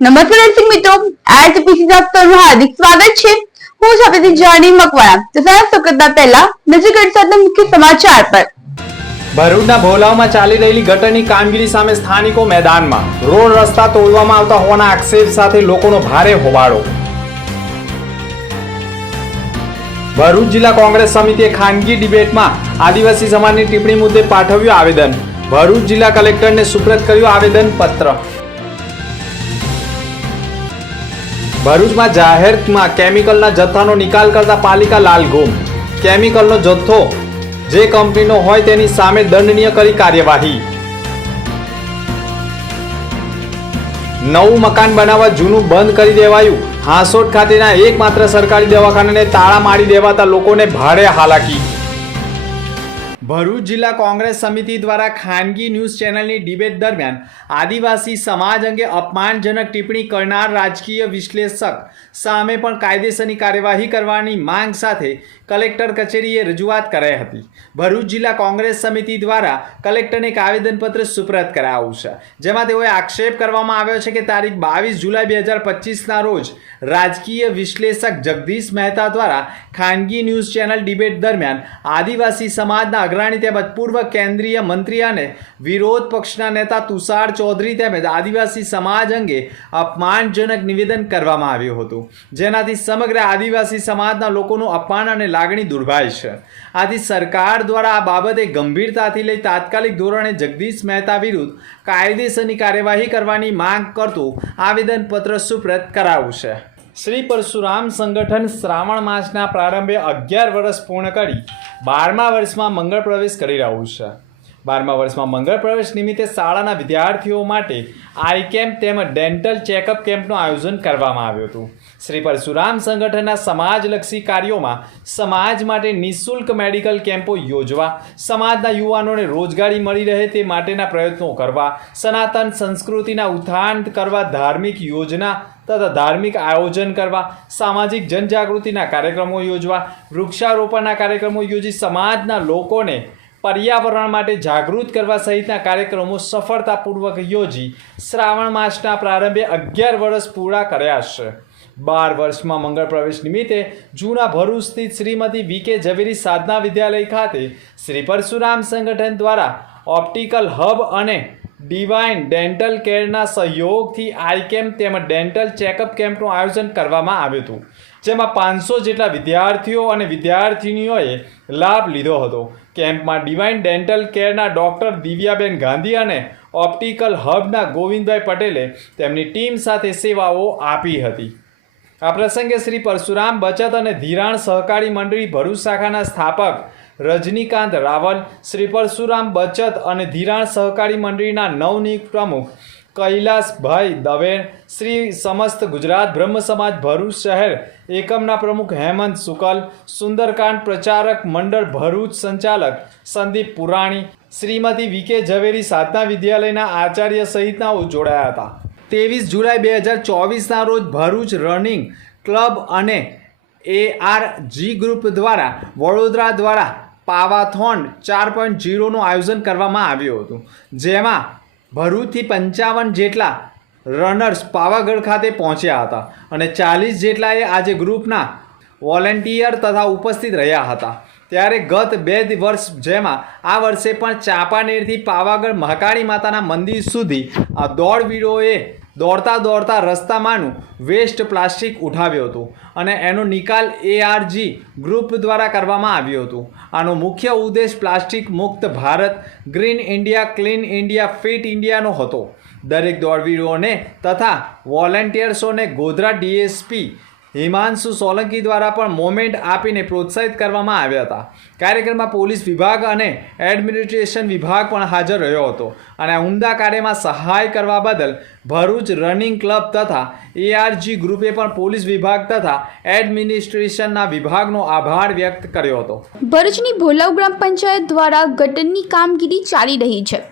નમસ્કાર દર્શક મિત્રો, આરટીપીસી દફતરનું હાર્દિક સ્વાગત છે। હું છું આપની જાણી મકવાણા। તો સાહેબ કરતા પહેલા નજર કરીશું આજના મુખ્ય સમાચાર પર। ભરૂચના ભોલાવમાં ચાલી રહેલી ગટરની કામગીરી સામે સ્થાનિકો મેદાનમાં। રોડ રસ્તા તોડવામાં આવતા હોવાના આક્ષેપ સાથે લોકોનો ભારે હોબાળો। ભરૂચ જિલ્લા કોંગ્રેસ સમિતિએ ખાનગી ડિબેટમાં આદિવાસી સમાજની ટિપ્પણી મુદ્દે પાઠવ્યું આવેદન। ભરૂચ જિલ્લા કલેક્ટરને સુપ્રત કર્યું આવેદન પત્ર। ભરૂચમાં જાહેરમાં કેમિકલના જથ્થાનો નિકાલ કરતા પાલિકા લાલઘૂમ। કેમિકલનો જથ્થો જે કંપનીનો હોય તેની સામે દંડનીય કરી કાર્યવાહી। નવું મકાન બનાવવા જૂનું બંધ કરી દેવાયું। હાંસોટ ખાતેના એકમાત્ર સરકારી દવાખાનાને તાળા મારી દેવાતા લોકોને ભારે હાલાકી। ભરૂચ જિલ્લા કોંગ્રેસ સમિતિ દ્વારા ખાનગી ન્યૂઝ ચેનલની ડિબેટ દરમિયાન આદિવાસી સમાજ અંગે અપમાનજનક ટિપ્પણી કરનાર રાજકીય વિશ્લેષક સામે પણ કાયદેસરની કાર્યવાહી કરવાની માંગ સાથે કલેક્ટર કચેરીએ રજૂઆત કરાઈ હતી। ભરૂચ જિલ્લા કોંગ્રેસ સમિતિ દ્વારા કલેક્ટરને એક આવેદનપત્ર સુપ્રત કરાયું છે, જેમાં તેઓએ આક્ષેપ કરવામાં આવ્યો છે કે તારીખ 22 જુલાઈ 2025ના રોજ રાજકીય વિશ્લેષક જગદીશ મહેતા દ્વારા ખાનગી ન્યૂઝ ચેનલ ડિબેટ દરમિયાન આદિવાસી સમાજના અગ્રણી તેમજ પૂર્વ કેન્દ્રીય મંત્રી અને વિરોધ પક્ષના નેતા તુષાર ચૌધરી તેમજ આદિવાસી સમાજ અંગે અપમાનજનક નિવેદન કરવામાં આવ્યું હતું, જેનાથી સમગ્ર આદિવાસી સમાજના લોકોનું અપમાન અને લાગણી દુર્ભાય છે। આથી સરકાર દ્વારા આ બાબતે ગંભીરતાથી લઈ તાત્કાલિક ધોરણે જગદીશ મહેતા વિરુદ્ધ કાયદેસરની કાર્યવાહી કરવાની માંગ કરતું આવેદનપત્ર સુપ્રત કરાયું છે। શ્રી પરશુરામ સંગઠન શ્રાવણ માસના પ્રારંભે 11 વર્ષ પૂર્ણ કરી 12મા વર્ષમાં મંગળ પ્રવેશ કરી રહ્યું છે। 12મા વર્ષમાં મંગળ પ્રવેશ નિમિત્તે શાળાના વિદ્યાર્થીઓ માટે આઈ કેમ્પ તેમજ ડેન્ટલ ચેકઅપ કેમ્પનું આયોજન કરવામાં આવ્યું હતું। શ્રી પરશુરામ સંગઠનના સમાજલક્ષી કાર્યોમાં સમાજ માટે નિઃશુલ્ક મેડિકલ કેમ્પો યોજવા, સમાજના યુવાનોને રોજગારી મળી રહે તે માટેના પ્રયત્નો કરવા, સનાતન સંસ્કૃતિના ઉત્થાન કરવા ધાર્મિક યોજના તથા ધાર્મિક આયોજન કરવા, સામાજિક જનજાગૃતિના કાર્યક્રમો યોજવા, વૃક્ષારોપણના કાર્યક્રમો યોજી સમાજના લોકોને પર્યાવરણ માટે જાગૃત કરવા સહિતના કાર્યક્રમો સફળતાપૂર્વક યોજી શ્રાવણ માસના પ્રારંભે 11 વર્ષ પૂરા કર્યા છે। 12 વર્ષમાં મંગળ પ્રવેશ નિમિત્તે જૂના ભરૂચ સ્થિત શ્રીમતી વી.કે. ઝવેરી સાધના વિદ્યાલય ખાતે શ્રી પરશુરામ સંગઠન દ્વારા ઓપ્ટિકલ હબ અને ડિવાઇન ડેન્ટલ કેરના સહયોગથી આઈ કેમ્પ તેમજ ડેન્ટલ ચેકઅપ કેમ્પનું આયોજન કરવામાં આવ્યું હતું, જેમાં 500 જેટલા વિદ્યાર્થીઓ અને વિદ્યાર્થિનીઓએ લાભ લીધો હતો। કેમ્પમાં ડિવાઇન ડેન્ટલ કેરના ડૉક્ટર દિવ્યાબેન ગાંધી અને ઓપ્ટિકલ હબના ગોવિંદભાઈ પટેલે તેમની ટીમ સાથે સેવાઓ આપી હતી। આ પ્રસંગે શ્રી પરશુરામ બચત અને ધિરાણ સહકારી મંડળી ભરૂચ શાખાના સ્થાપક રજનીકાંત રાવલ, શ્રી પરશુરામ બચત અને ધિરાણ સહકારી મંડળીના નવનિયુક્ત પ્રમુખ કૈલાસભાઈ દવે, શ્રી સમસ્ત ગુજરાત બ્રહ્મ સમાજ ભરૂચ શહેર એકમના પ્રમુખ હેમંત શુકલ, સુંદરકાંડ પ્રચારક મંડળ ભરૂચ સંચાલક સંદીપ પુરાણી, શ્રીમતી વી.કે. ઝવેરી સાધના વિદ્યાલયના આચાર્ય સહિતનાઓ જોડાયા હતા। 23 જુલાઈ 2024ના રોજ ભરૂચ રનિંગ ક્લબ અને ARG ગ્રુપ દ્વારા વડોદરા દ્વારા પાવાથોન 4.0નું આયોજન કરવામાં આવ્યું હતું, જેમાં ભરૂચથી 55 જેટલા રનર્સ પાવાગઢ ખાતે પહોંચ્યા હતા અને 40 જેટલાએ આજે ગ્રુપના વોલેન્ટિયર તથા ઉપસ્થિત રહ્યા હતા। ત્યારે ગત 2 વર્ષ જેમાં આ વર્ષે પણ ચાંપાનેરથી પાવાગઢ મહાકાળી માતાના મંદિર સુધી આ દોડવીરોએ દોડતા રસ્તામાંનું વેસ્ટ પ્લાસ્ટિક ઉઠાવ્યું હતું અને એનો નિકાલ ARG ગ્રુપ દ્વારા કરવામાં આવ્યું હતું। આનો મુખ્ય ઉદ્દેશ પ્લાસ્ટિક મુક્ત Bharat, green India, clean India, fit ઇન્ડિયાનો હતો। દરેક દોડવીરોને તથા વોલેન્ટિયર્સોને ગોધરા DSP હિમાંશુ સોલંકી દ્વારા પણ મોમેન્ટ આપીને પ્રોત્સાહિત કરવામાં આવ્યા હતા। કાર્યક્રમમાં પોલીસ વિભાગ અને એડમિનિસ્ટ્રેશન વિભાગ પણ હાજર રહ્યો હતો અને આ ઉમદા કાર્યમાં સહાય કરવા બદલ ભરૂચ રનિંગ ક્લબ તથા ARG ગ્રુપે પણ પોલીસ વિભાગ તથા એડમિનિસ્ટ્રેશનના વિભાગનો આભાર વ્યક્ત કર્યો હતો। ભરૂચની ભોલાવ ગ્રામ પંચાયત દ્વારા ગટરની કામગીરી ચાલી રહી છે,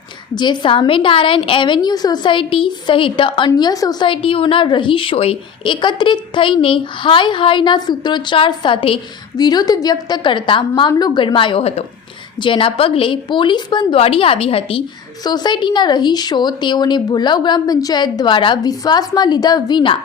જે સામે નારાયણ એવન્યુ સોસાયટી સહિત અન્ય સોસાયટીઓના રહીશોએ એકત્રિત થઈને હાયના સૂત્રોચ્ચાર સાથે વિરોધ વ્યક્ત કરતા મામલો ગરમાયો હતો, જેના પગલે પોલીસ પણ દોડી આવી હતી. સોસાયટીના રહીશો તેઓને ભોલાવ ગ્રામ પંચાયત દ્વારા વિશ્વાસમાં લીધા વિના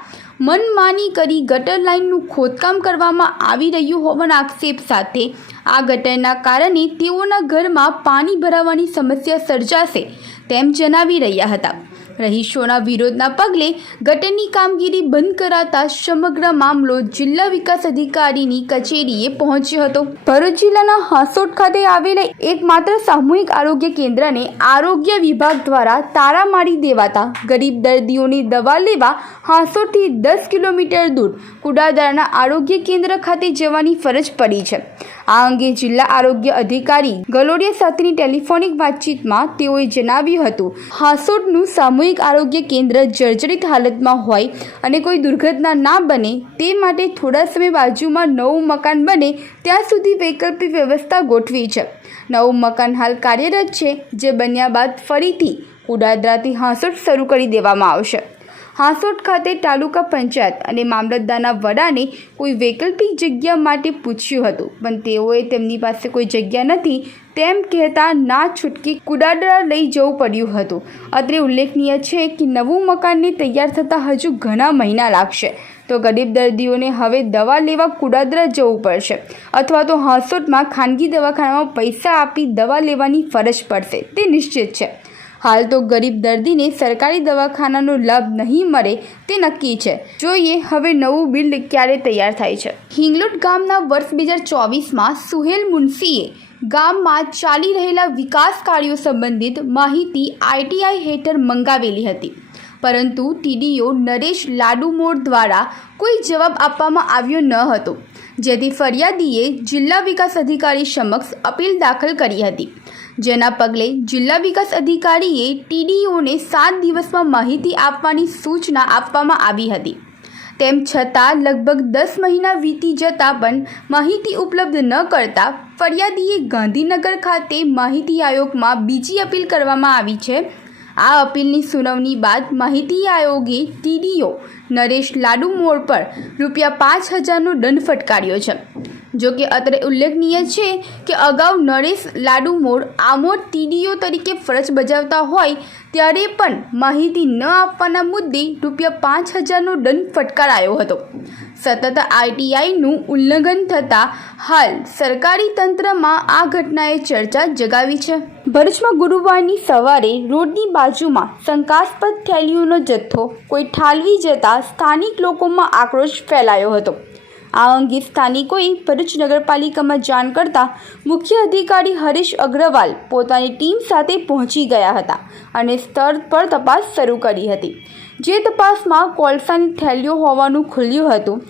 મનમાની કરી ગટર લાઇનનું ખોદકામ કરવામાં આવી રહ્યું હોવાના આક્ષેપ સાથે આ ગટરના કારણે તેઓના ઘરમાં પાણી ભરાવાની સમસ્યા સર્જાશે તેમ જણાવી રહ્યા હતા. રહીશોના વિરોધના પગલે ગટરની કામગીરી બંધ કરાતા સમગ્ર મામલો જિલ્લા વિકાસ અધિકારીની કચેરીએ પહોંચ્યો હતો. ભરૂચ જિલ્લાના હાંસોટ ખાતે આવેલા એકમાત્ર સામૂહિક આરોગ્ય કેન્દ્રને આરોગ્ય વિભાગ દ્વારા તાળા મારી દેવાતા ગરીબ દર્દીઓની દવા લેવા હાંસોટથી 10 કિલોમીટર દૂર કુડાદરાના આરોગ્ય કેન્દ્ર ખાતે જવાની ફરજ પડી છે. આ અંગે જિલ્લા આરોગ્ય અધિકારી ગલોડિયા સાથેની ટેલિફોનિક વાતચીતમાં તેઓએ જણાવ્યું હતું, હાંસોટનું સામૂહિક આરોગ્ય કેન્દ્ર જર્જરિત હાલતમાં હોય અને કોઈ દુર્ઘટના ના બને તે માટે થોડા સમય બાજુમાં નવું મકાન બને ત્યાં સુધી વૈકલ્પિક વ્યવસ્થા ગોઠવી છે. નવું મકાન હાલ કાર્યરત છે, જે બન્યા બાદ ફરીથી કુડાદરાથી હાંસોટ શરૂ કરી દેવામાં આવશે. હાંસોટ ખાતે તાલુકા પંચાયત અને મામલતદારના વડાને કોઈ વૈકલ્પિક જગ્યા માટે પૂછ્યું હતું, પણ તેઓએ તેમની પાસે કોઈ જગ્યા નથી તેમ કહેતા ના છૂટકી કુડાદરા લઈ જવું પડ્યું હતું. અત્રે ઉલ્લેખનીય છે કે નવું મકાનને તૈયાર થતાં હજુ ઘણા મહિના લાગશે, તો ગરીબ દર્દીઓને હવે દવા લેવા કુડાદરા જવું પડશે અથવા તો હાંસોટમાં ખાનગી દવાખાનામાં પૈસા આપી દવા લેવાની ફરજ પડશે તે નિશ્ચિત છે. હાલ તો ગરીબ દર્દીને સરકારી દવાખાનાનો લાભ નહીં મળે તે નક્કી છે. જોઈએ હવે નવું બિલ્ડ ક્યારે તૈયાર થાય છે. હિંગલોટ ગામના વર્ષ 2024માં સુહેલ મુનશીએ ગામમાં ચાલી રહેલા વિકાસ કાર્યો સંબંધિત માહિતી ITI હેઠળ મંગાવેલી હતી, પરંતુ TDO નરેશ લાડુમોર દ્વારા કોઈ જવાબ આપવામાં આવ્યો ન હતો, જેથી ફરિયાદીએ જિલ્લા વિકાસ અધિકારી સમક્ષ અપીલ દાખલ કરી હતી. જેના પગલે જિલ્લા વિકાસ અધિકારીએ TDOને 7 દિવસમાં માહિતી આપવાની સૂચના આપવામાં આવી હતી. તેમ છતાં લગભગ 10 મહિના વીતી જતાં પણ માહિતી ઉપલબ્ધ ન કરતા ફરિયાદીએ ગાંધીનગર ખાતે માહિતી આયોગમાં બીજી અપીલ કરવામાં આવી છે. આ અપીલની સુનાવણી બાદ માહિતી આયોગે TDO નરેશ લાડુમોર પર ₹5000નો દંડ ફટકાર્યો છે. જો કે અત્રે ઉલ્લેખનીય છે કે અગાઉ નરેશ લાડુમોર આમોદ TDO તરીકે ફરજ બજાવતા હોય ત્યારે પણ માહિતી ન આપવાના મુદ્દે ₹5000નો દંડ ફટકારાયો હતો. સતત ITIનું ઉલ્લંઘન થતાં હાલ સરકારી તંત્રમાં આ ઘટનાએ ચર્ચા જગાવી છે. ભરૂચમાં ગુરુવારની સવારે રોડની બાજુમાં શંકાસ્પદ થેલીઓનો જથ્થો કોઈ ઠાલવી જતા સ્થાનિક લોકોમાં આક્રોશ ફેલાયો હતો. આ અંગે સ્થાનિકોએ ભરૂચ નગરપાલિકામાં જાણ કરતાં મુખ્ય અધિકારી હરીશ અગ્રવાલ પોતાની ટીમ સાથે પહોંચી ગયા હતા અને સ્થળ પર તપાસ શરૂ કરી હતી. જે તપાસમાં કોલસાની થેલીઓ હોવાનું ખુલ્યું હતું,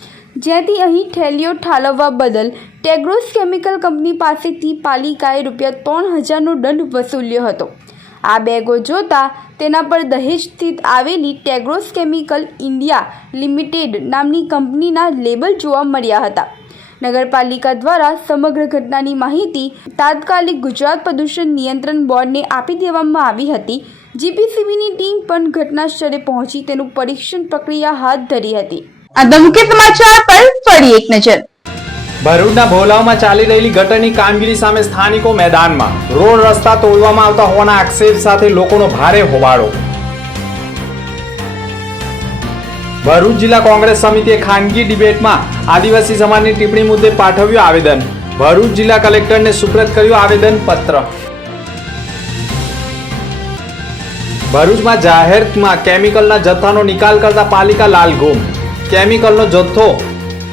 જેથી અહીં થેલીઓ ઠાલવવા બદલ ટેગ્રોસ કેમિકલ કંપની પાસેથી પાલિકાએ ₹3000નો દંડ વસૂલ્યો હતો. આ બેગો જોતા તેના પર દહેજ સ્થિત આવેલી ટેગ્રોસ કેમિકલ ઇન્ડિયા લિમિટેડ નામની કંપનીના લેબલ જોવા મળ્યા હતા. નગરપાલિકા દ્વારા સમગ્ર ઘટનાની માહિતી તાત્કાલિક ગુજરાત પ્રદૂષણ નિયંત્રણ બોર્ડને આપી દેવામાં આવી હતી. GPCBની ટીમ પણ ઘટના સ્થળે પહોંચી તેનું પરીક્ષણ પ્રક્રિયા હાથ ધરી હતી. આ મુખ્ય સમાચાર પર ફરી એક નજર. ભરૂચના ભોલાવમાં ચાલી રહેલી ગટરની કામગીરી સામે સ્થાનિકો મેદાનમાં. રોડ રસ્તા તોડવામાં આવતા હોવાના આક્ષેપ સાથે લોકોનો ભારે હોબાળો. ભરૂચ જિલ્લા કોંગ્રેસ સમિતિએ ખાનગી ડિબેટમાં આદિવાસી સમાજની ટિપ્પણી મુદ્દે પાઠવ્યું આવેદન. ભરૂચ જિલ્લા કલેક્ટરને સુપ્રત કર્યું આવેદન પત્ર. ભરૂચમાં જાહેરમાં કેમિકલના જથ્થાનો નિકાલ કરતા પાલિકા લાલઘુમ. કેમિકલનો જથ્થો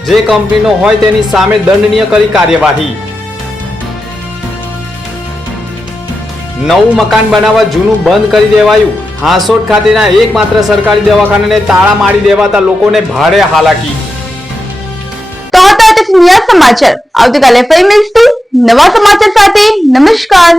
જે કંપનીનો હોય તેની સામે દંડનીય કરી કાર્યવાહી. નવું મકાન બનાવવા જૂનું બંધ કરી દેવાયું. હાંસોટ ખાતેના એકમાત્ર સરકારી દવાખાનાને તાળા મારી દેવાતા લોકોને ભારે હાલાકી. તો હતા સમાચાર. આવતીકાલે ફરી મળીશું નવા સમાચાર સાથે. નમસ્કાર.